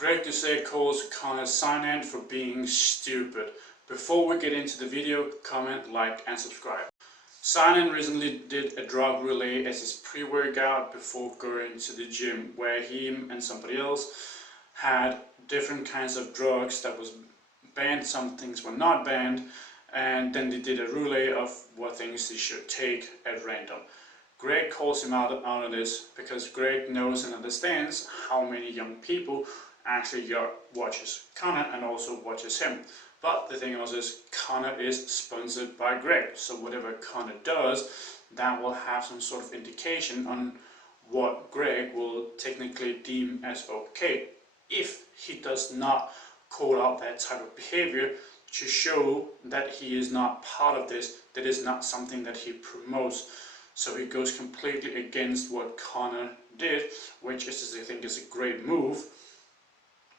Greg doucette calls Connor Sinnan for being stupid. Before we get into the video, comment, like and subscribe. Sinnan recently did a drug relay as his pre-workout before going to the gym, where him and somebody else had different kinds of drugs that was banned, some things were not banned, and then they did a relay of what things they should take at random. Greg calls him out on this because Greg knows and understands how many young people actually watches Connor and also watches him. But the thing also is, Connor is sponsored by Greg, so whatever Connor does, that will have some sort of indication on what Greg will technically deem as okay, if he does not call out that type of behavior to show that he is not part of this, that is not something that he promotes. So he goes completely against what Connor did, which is, I think, is a great move,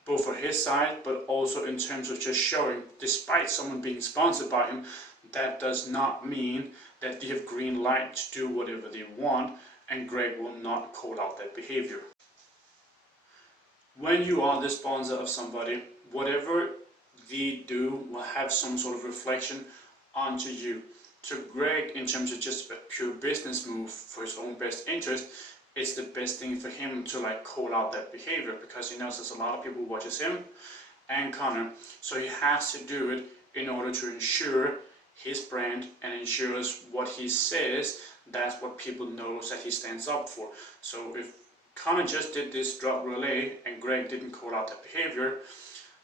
both for his side, but also in terms of just showing, despite someone being sponsored by him, that does not mean that they have green light to do whatever they want, and Greg will not call out that behavior. When you are the sponsor of somebody, whatever they do will have some sort of reflection onto you. To Greg, in terms of just a pure business move for his own best interest, it's the best thing for him to call out that behavior, because he knows there's a lot of people who watches him and Connor, so he has to do it in order to ensure his brand and ensures what he says, that's what people knows that he stands up for. So if Connor just did this drug relay and Greg didn't call out that behavior,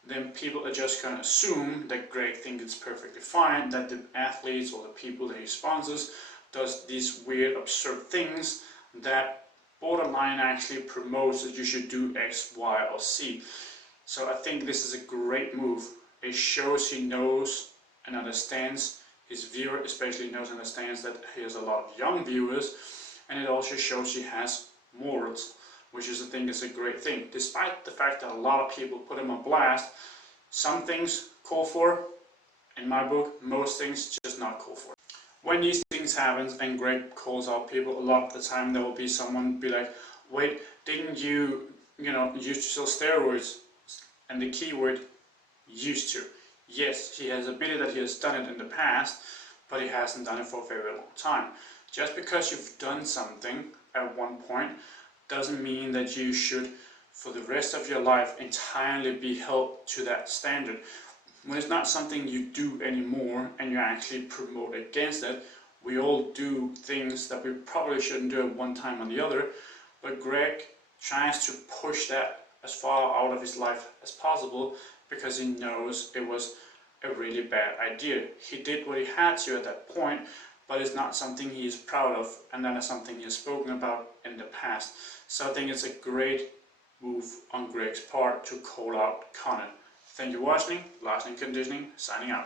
then people are just going to assume that Greg thinks it's perfectly fine, that the athletes or the people that he sponsors does these weird, absurd things that borderline actually promotes that you should do X, Y, or Z. So I think this is a great move. It shows he knows and understands his viewer, especially knows and understands that he has a lot of young viewers, and it also shows he has morals, which is, I think, is a great thing. Despite the fact that a lot of people put him on blast, some things call for, in my book, most things just not call for. When these things happen and Greg calls out people, a lot of the time there will be someone be like, wait, didn't you, used to sell steroids? And the keyword, used to. Yes, he has admitted that he has done it in the past, but he hasn't done it for a very long time. Just because you've done something at one point doesn't mean that you should, for the rest of your life, entirely be held to that standard. When it's not something you do anymore and you actually promote against it, we all do things that we probably shouldn't do at one time or the other, but Greg tries to push that as far out of his life as possible because he knows it was a really bad idea. He did what he had to at that point, but it's not something he is proud of, and that is something he has spoken about in the past. So I think it's a great move on Greg's part to call out Connor. Thank you for watching. Lasting Conditioning, signing out.